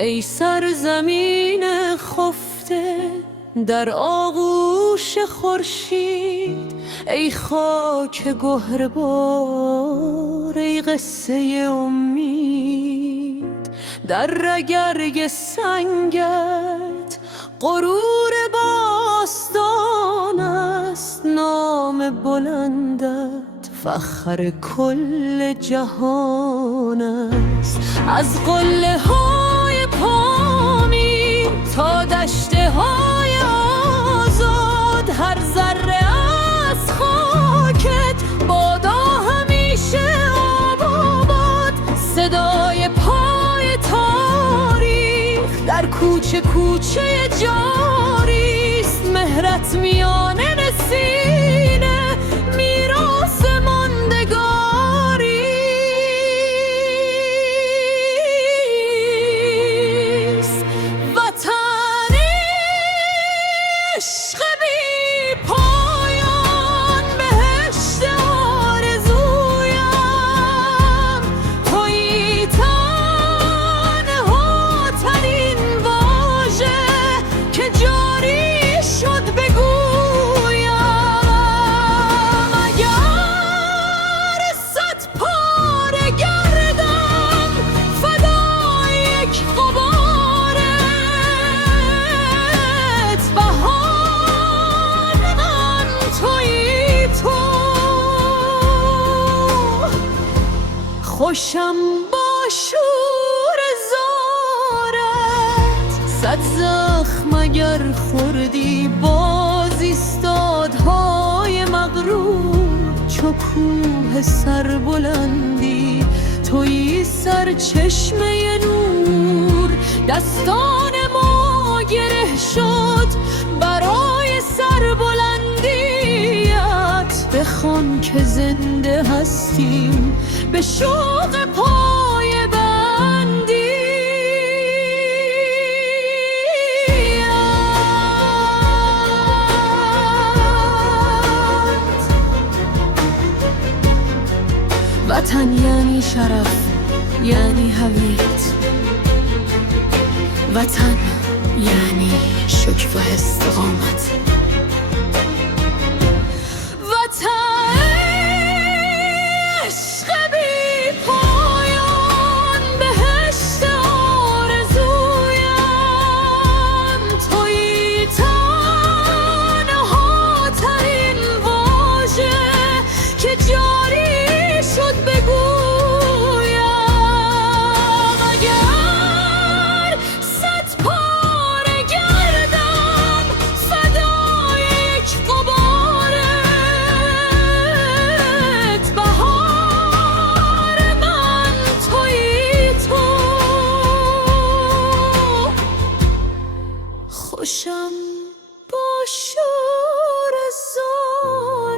ای سرزمین خفته در آغوش خورشید، ای خاک گهربار، ای قصه امید. در رگرگ سنگت غرور باستان است، نام بلندت فخر کل جهان است. از قله های پامیر تا دشته های آزاد، هر ذره از خاکت بادا همیشه آباد. صدای پای تاریخ در کوچه کوچه جاری است، مهرت میانه نسینه میراث ماندگاری است. وطن عشق بی پایان، بهشت آرزویم، تویی تنها ترین واژه که جاری شد بگویم. اگر 100 پاره گردم فدای یک غبارت، بهان من تویی تو. خوشم با شور زارت، 100 زخم اگر خوردی باز ایستادهای مغرور. چو کوه سربلندی تویی سرچشمه نور، دستان ما گره شد برای سربلندیت. بخوان که زنده هستیم به شوق پای بندی. وطن یعنی شرف، یعنی هویت. وطن یعنی شکوه استقامت.